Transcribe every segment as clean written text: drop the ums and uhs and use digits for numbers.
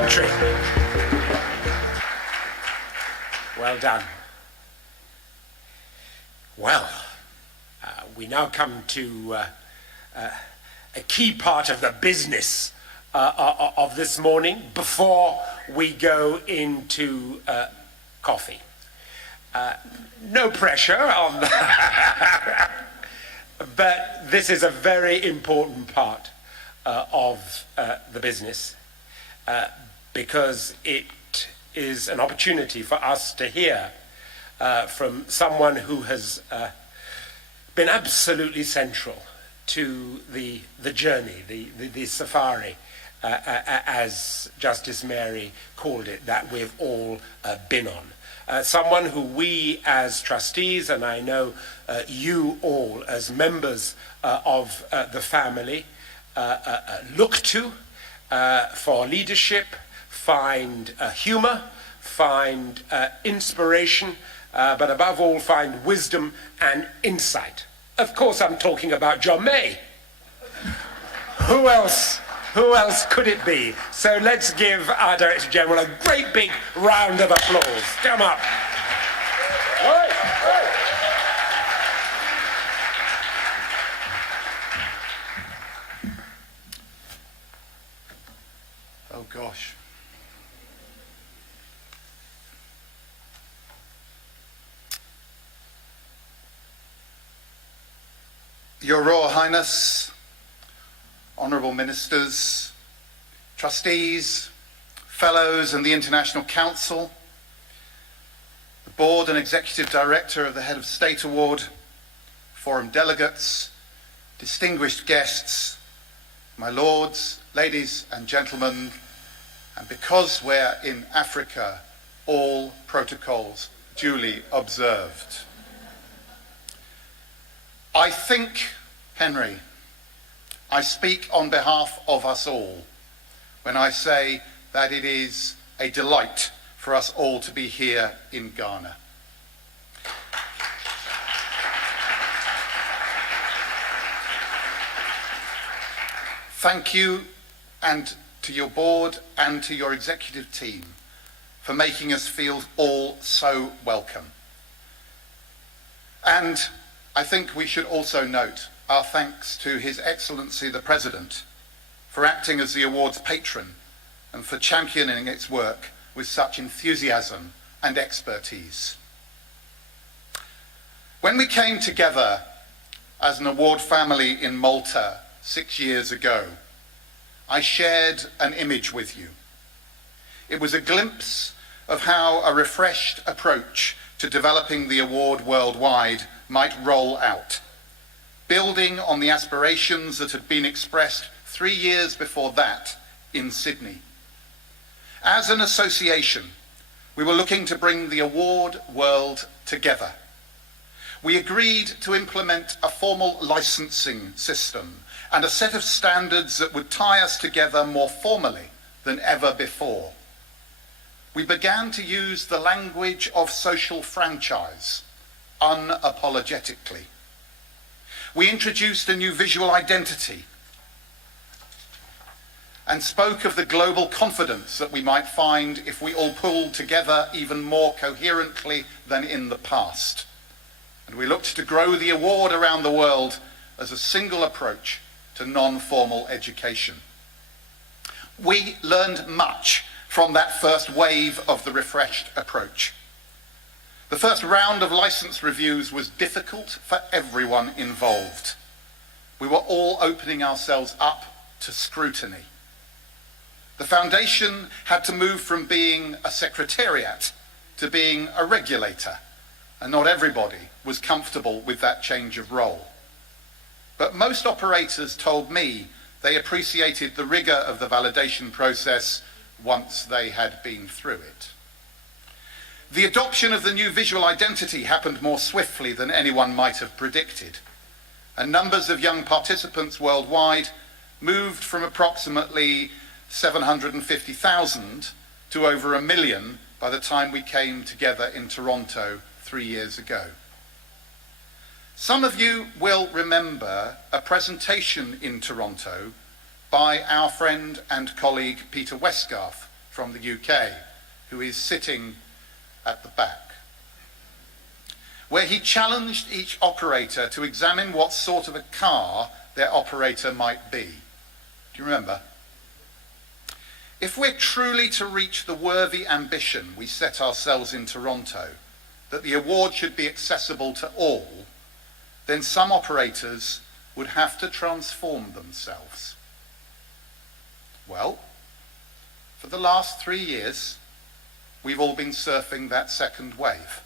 country. Well done. Well, we now come to a key part of the business of this morning before we go into coffee. No pressure on that, but this is a very important part of the business because it is an opportunity for us to hear from someone who has been absolutely central to the journey, the safari, as Justice Mary called it, that we've all been on. Someone who we as trustees, and I know you all as members of the family, look to for leadership, find humor, find inspiration, but above all find wisdom and insight. Of course I'm talking about John May. Who else could it be? So let's give our Director General a great big round of applause. Come up. Oi, oi. Oh gosh. Your Royal Highness, Honourable Ministers, Trustees, Fellows and the International Council, the Board and Executive Director of the Head of State Award, Forum delegates, distinguished guests, my lords, ladies and gentlemen, and because we're in Africa, all protocols duly observed. I think, Henry, I speak on behalf of us all when I say that it is a delight for us all to be here in Ghana. Thank you, and to your board and to your executive team for making us feel all so welcome. And I think we should also note our thanks to His Excellency the President for acting as the award's patron and for championing its work with such enthusiasm and expertise. When we came together as an award family in Malta 6 years ago, I shared an image with you. It was a glimpse of how a refreshed approach to developing the award worldwide might roll out, building on the aspirations that had been expressed 3 years before that in Sydney. As an association, we were looking to bring the award world together. We agreed to implement a formal licensing system and a set of standards that would tie us together more formally than ever before. We began to use the language of social franchise unapologetically. We introduced a new visual identity and spoke of the global confidence that we might find if we all pulled together even more coherently than in the past. And we looked to grow the award around the world as a single approach to non-formal education. We learned much from that first wave of the refreshed approach. The first round of license reviews was difficult for everyone involved. We were all opening ourselves up to scrutiny. The foundation had to move from being a secretariat to being a regulator, and not everybody was comfortable with that change of role. But most operators told me they appreciated the rigor of the validation process once they had been through it. The adoption of the new visual identity happened more swiftly than anyone might have predicted, and numbers of young participants worldwide moved from approximately 750,000 to over 1 million by the time we came together in Toronto 3 years ago. Some of you will remember a presentation in Toronto by our friend and colleague Peter Westgarth from the UK, who is sitting at the back, where he challenged each operator to examine what sort of a car their operator might be. Do you remember? If we're truly to reach the worthy ambition we set ourselves in Toronto, that the award should be accessible to all, then some operators would have to transform themselves. Well, for the last 3 years, we've all been surfing that second wave.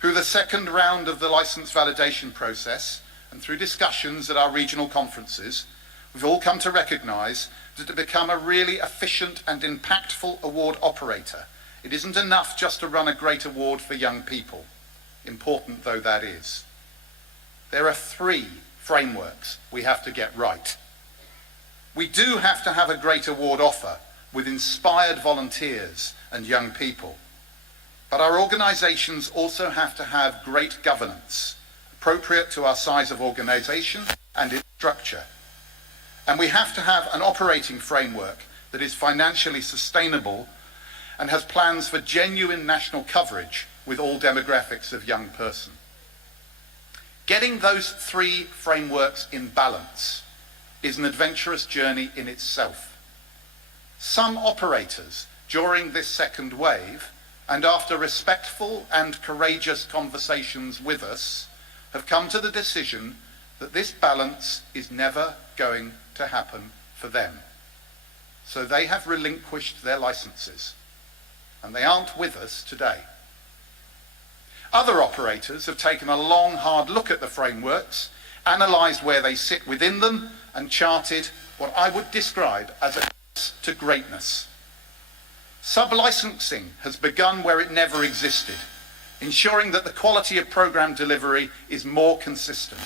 Through the second round of the licence validation process and through discussions at our regional conferences, we've all come to recognise that to become a really efficient and impactful award operator, it isn't enough just to run a great award for young people, important though that is. There are 3 frameworks we have to get right. We do have to have a great award offer with inspired volunteers and young people. But our organisations also have to have great governance, appropriate to our size of organisation and its structure. And we have to have an operating framework that is financially sustainable and has plans for genuine national coverage with all demographics of young person. Getting those 3 frameworks in balance is an adventurous journey in itself. Some operators during this second wave, and after respectful and courageous conversations with us, have come to the decision that this balance is never going to happen for them. So they have relinquished their licenses, and they aren't with us today. Other operators have taken a long, hard look at the frameworks, analysed where they sit within them, and charted what I would describe as a path to greatness. Sub-licensing has begun where it never existed, ensuring that the quality of programme delivery is more consistent.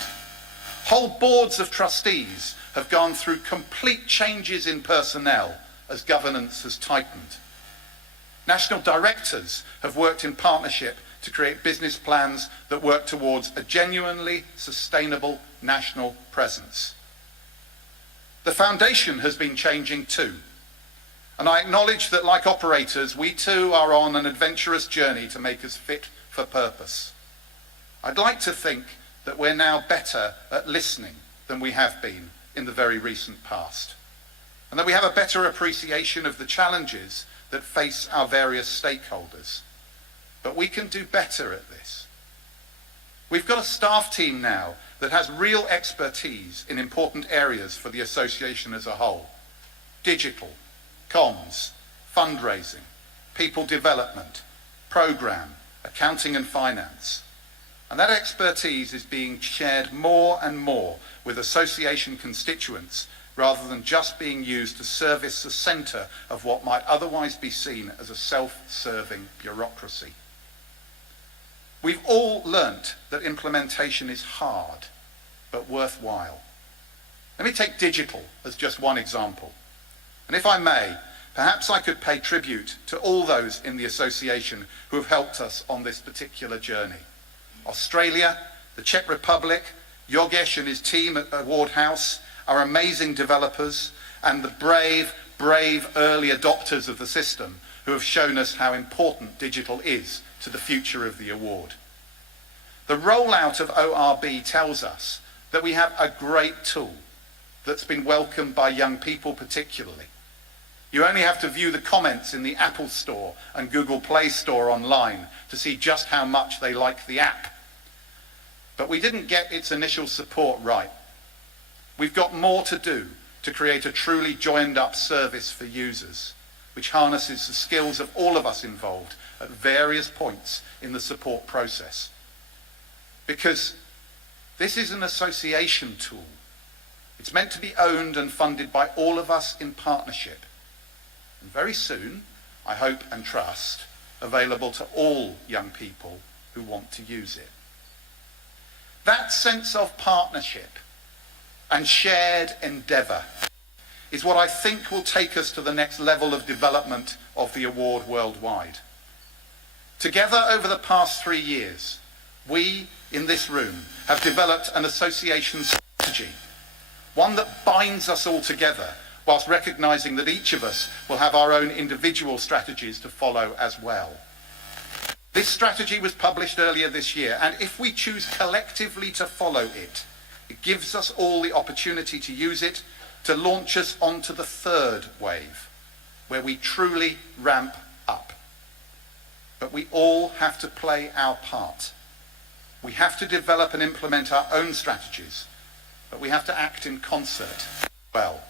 Whole boards of trustees have gone through complete changes in personnel as governance has tightened. National directors have worked in partnership to create business plans that work towards a genuinely sustainable national presence. The foundation has been changing too, and I acknowledge that, like operators, we too are on an adventurous journey to make us fit for purpose. I'd like to think that we're now better at listening than we have been in the very recent past, and that we have a better appreciation of the challenges that face our various stakeholders. But we can do better at this. We've got a staff team now that has real expertise in important areas for the association as a whole: digital, comms, fundraising, people development, programme, accounting and finance. And that expertise is being shared more and more with association constituents, rather than just being used to service the centre of what might otherwise be seen as a self-serving bureaucracy. We've all learnt that implementation is hard, but worthwhile. Let me take digital as just one example. And if I may, perhaps I could pay tribute to all those in the association who have helped us on this particular journey. Australia, the Czech Republic, Yogesh and his team at Award House, our amazing developers, and the brave early adopters of the system who have shown us how important digital is to the future of the award. The rollout of ORB tells us that we have a great tool that's been welcomed by young people particularly. You only have to view the comments in the Apple Store and Google Play Store online to see just how much they like the app. But we didn't get its initial support right. We've got more to do to create a truly joined-up service for users, which harnesses the skills of all of us involved at various points in the support process. Because this is an association tool. It's meant to be owned and funded by all of us in partnership. And very soon, I hope and trust, available to all young people who want to use it. That sense of partnership and shared endeavour is what I think will take us to the next level of development of the award worldwide. Together over the past 3 years, we in this room have developed an association strategy, one that binds us all together whilst recognising that each of us will have our own individual strategies to follow as well. This strategy was published earlier this year, and if we choose collectively to follow it, it gives us all the opportunity to use it to launch us onto the third wave, where we truly ramp up. But we all have to play our part. We have to develop and implement our own strategies, but we have to act in concert well.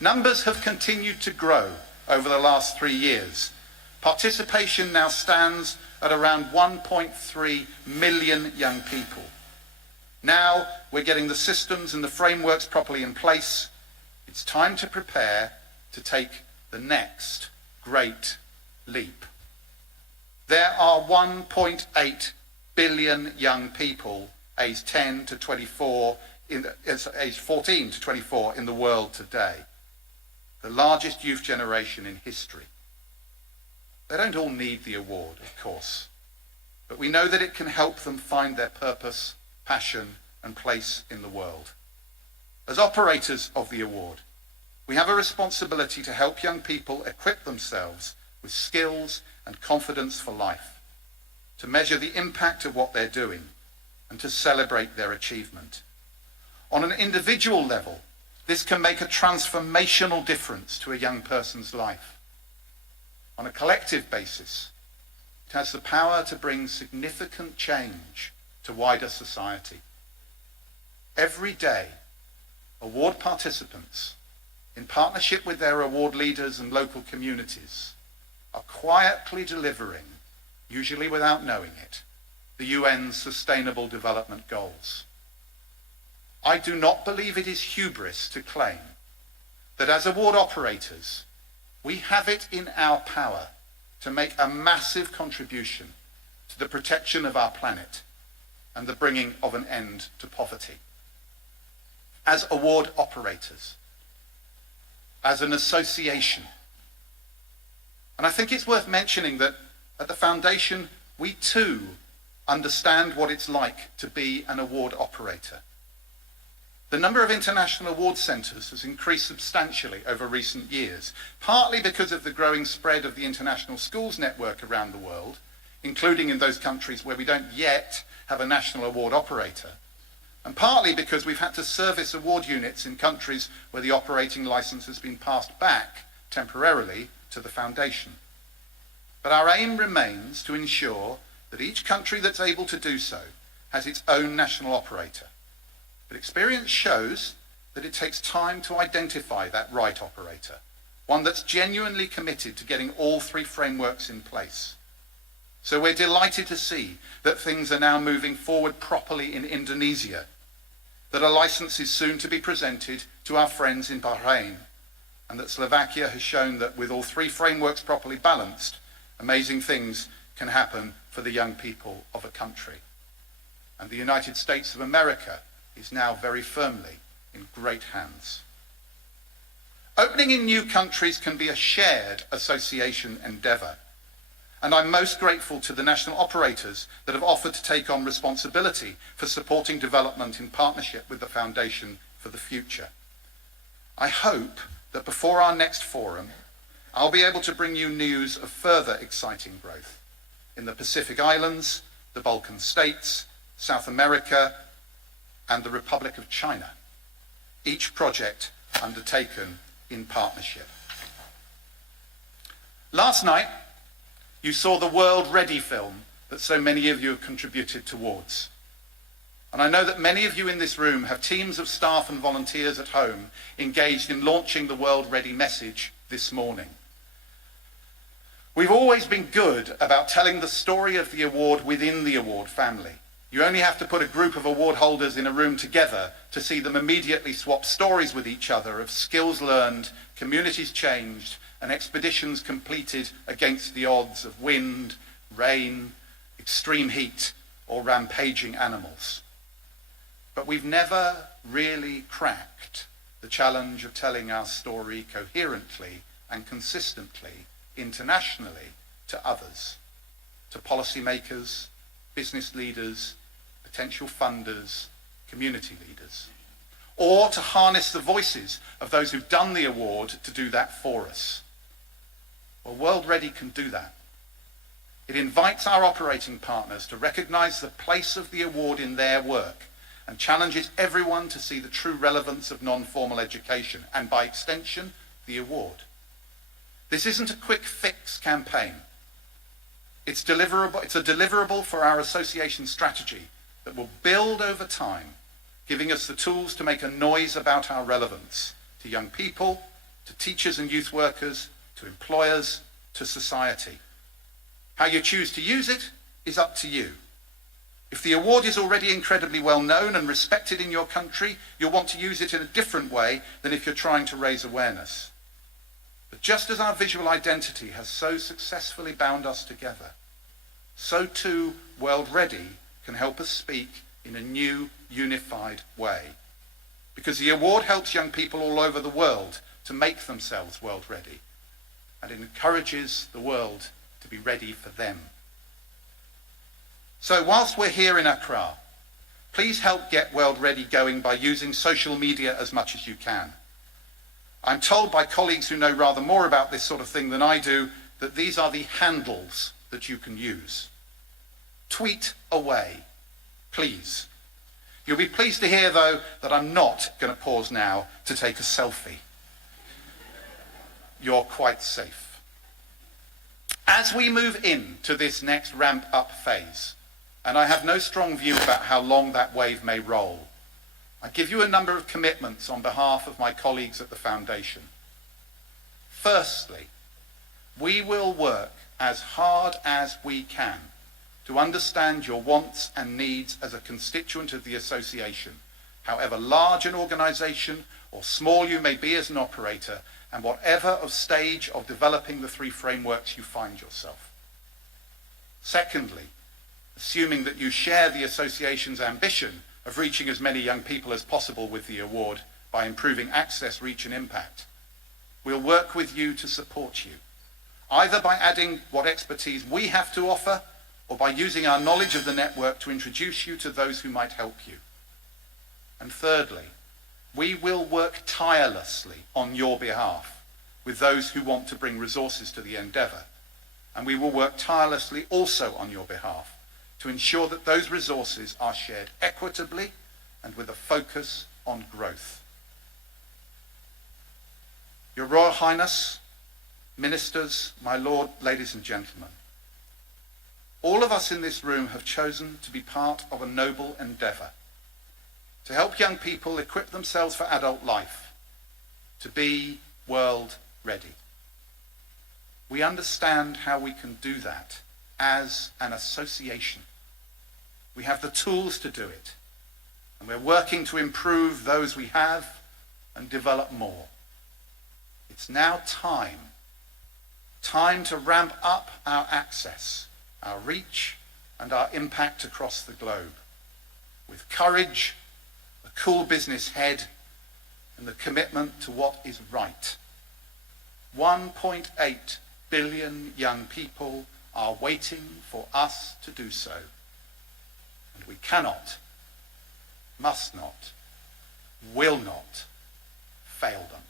Numbers have continued to grow over the last 3 years. Participation now stands at around 1.3 million young people. Now we're getting the systems and the frameworks properly in place. It's time to prepare to take the next great leap. There are 1.8 billion young people aged 10 to 24, aged 14 to 24 in the world today. The largest youth generation in history. They don't all need the award, of course, but we know that it can help them find their purpose, passion, and place in the world. As operators of the award, we have a responsibility to help young people equip themselves with skills and confidence for life, to measure the impact of what they're doing, and to celebrate their achievement. On an individual level, this can make a transformational difference to a young person's life. On a collective basis, it has the power to bring significant change to wider society. Every day, award participants, in partnership with their award leaders and local communities, are quietly delivering, usually without knowing it, the UN's Sustainable Development Goals. I do not believe it is hubris to claim that as award operators, we have it in our power to make a massive contribution to the protection of our planet and the bringing of an end to poverty. As award operators, as an association. And I think it's worth mentioning that at the Foundation, we too understand what it's like to be an award operator. The number of international award centres has increased substantially over recent years, partly because of the growing spread of the international schools network around the world, including in those countries where we don't yet have a national award operator, and partly because we've had to service award units in countries where the operating licence has been passed back temporarily to the Foundation. But our aim remains to ensure that each country that's able to do so has its own national operator. But experience shows that it takes time to identify that right operator, one that's genuinely committed to getting all 3 frameworks in place. So we're delighted to see that things are now moving forward properly in Indonesia, that a licence is soon to be presented to our friends in Bahrain, and that Slovakia has shown that with all 3 frameworks properly balanced, amazing things can happen for the young people of a country. And the United States of America is now very firmly in great hands. Opening in new countries can be a shared association endeavour, and I'm most grateful to the national operators that have offered to take on responsibility for supporting development in partnership with the Foundation for the future. I hope that before our next forum, I'll be able to bring you news of further exciting growth in the Pacific Islands, the Balkan states, South America, and the Republic of China, each project undertaken in partnership. Last night, you saw the World Ready film that so many of you have contributed towards. And I know that many of you in this room have teams of staff and volunteers at home engaged in launching the World Ready message this morning. We've always been good about telling the story of the award within the award family. You only have to put a group of award holders in a room together to see them immediately swap stories with each other of skills learned, communities changed, and expeditions completed against the odds of wind, rain, extreme heat, or rampaging animals. But we've never really cracked the challenge of telling our story coherently and consistently, internationally, to others, to policymakers, business leaders, potential funders, community leaders. or to harness the voices of those who've done the award to do that for us. Well, World Ready can do that. It invites our operating partners to recognise the place of the award in their work and challenges everyone to see the true relevance of non-formal education and, by extension, the award. This isn't a quick fix campaign. It's a deliverable for our association strategy that will build over time, giving us the tools to make a noise about our relevance to young people, to teachers and youth workers, to employers, to society. How you choose to use it is up to you. If the award is already incredibly well known and respected in your country, you'll want to use it in a different way than if you're trying to raise awareness. But just as our visual identity has so successfully bound us together, so too World Ready can help us speak in a new, unified way. Because the award helps young people all over the world to make themselves world ready, and it encourages the world to be ready for them. So whilst we're here in Accra, please help get World Ready going by using social media as much as you can. I'm told by colleagues who know rather more about this sort of thing than I do that these are the handles that you can use. Tweet away, please. You'll be pleased to hear, though, that I'm not going to pause now to take a selfie. You're quite safe. As we move into this next ramp-up phase, and I have no strong view about how long that wave may roll, I give you a number of commitments on behalf of my colleagues at the Foundation. Firstly, we will work as hard as we can to understand your wants and needs as a constituent of the association, however large an organisation or small you may be as an operator, and whatever of stage of developing the three frameworks you find yourself. Secondly, assuming that you share the association's ambition of reaching as many young people as possible with the award by improving access, reach and impact, we'll work with you to support you, either by adding what expertise we have to offer or by using our knowledge of the network to introduce you to those who might help you. And thirdly, we will work tirelessly on your behalf with those who want to bring resources to the endeavour, and we will work tirelessly also on your behalf to ensure that those resources are shared equitably and with a focus on growth. Your Royal Highness, ministers, my Lord, ladies and gentlemen, all of us in this room have chosen to be part of a noble endeavour to help young people equip themselves for adult life, to be world ready. We understand how we can do that as an association. We have the tools to do it, and we're working to improve those we have and develop more. It's now time to ramp up our access, our reach, and our impact across the globe, with courage, a cool business head, and the commitment to what is right. 1.8 billion young people are waiting for us to do so, and we cannot, must not, will not fail them.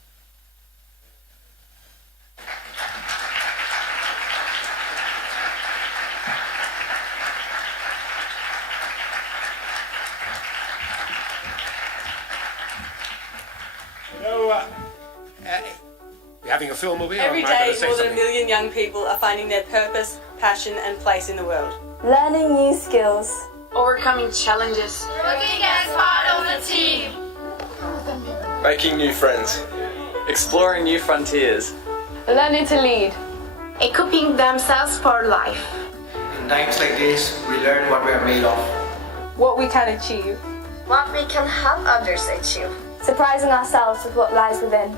You're having a film movie? Every day, more than 1 million young people are finding their purpose, passion and place in the world. Learning new skills. Overcoming challenges. Working as part of the team. Making new friends. Exploring new frontiers. Learning to lead. Equipping themselves for life. In times like this, we learn what we are made of. What we can achieve. What we can help others achieve. Surprising ourselves with what lies within.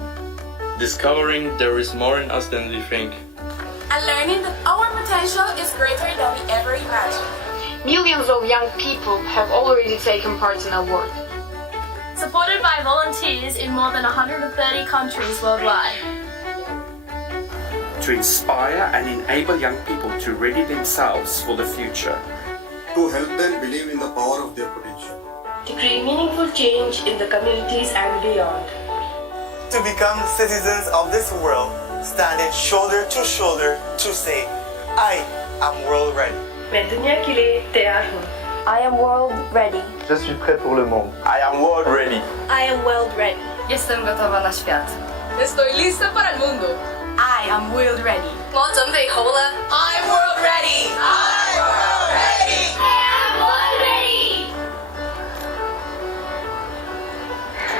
Discovering there is more in us than we think. And learning that our potential is greater than we ever imagined. Millions of young people have already taken part in our work. Supported by volunteers in more than 130 countries worldwide. To inspire and enable young people to ready themselves for the future. To help them believe in the power of their potential. to create meaningful change in the communities and beyond. To become citizens of this world, standing shoulder to say, I am world ready. मैं दुनिया के लिए तैयार हूँ. I am world ready. Je suis prêt pour le monde. I am world ready. I am world ready. Jestem gotowa na świat. Estoy lista para el mundo. I am world ready. 我准备好了. I'm world ready. I'm world ready. I'm world ready.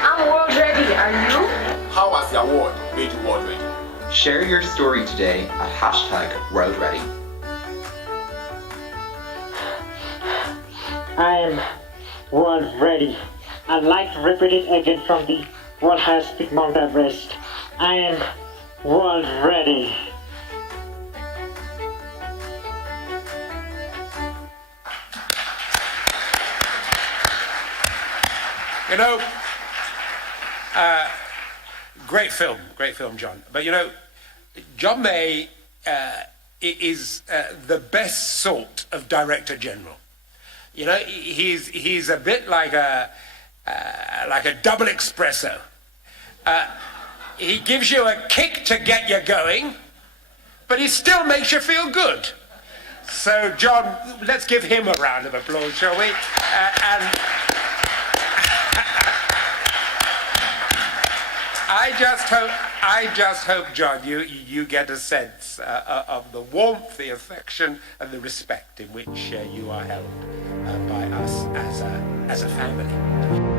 I'm world ready. Are you? How was your world made you world ready? Share your story today at #WorldReady. I am world ready. I'd like to repeat it again from the World Highest Peak Mount Everest. I am world ready. You know, great film, John. But you know, John May is the best sort of director general. You know, he's a bit like a double espresso. He gives you a kick to get you going, but he still makes you feel good. So, John, let's give him a round of applause, shall we? And I just hope, John, you get a sense of the warmth, the affection, and the respect in which you are held by us as a family.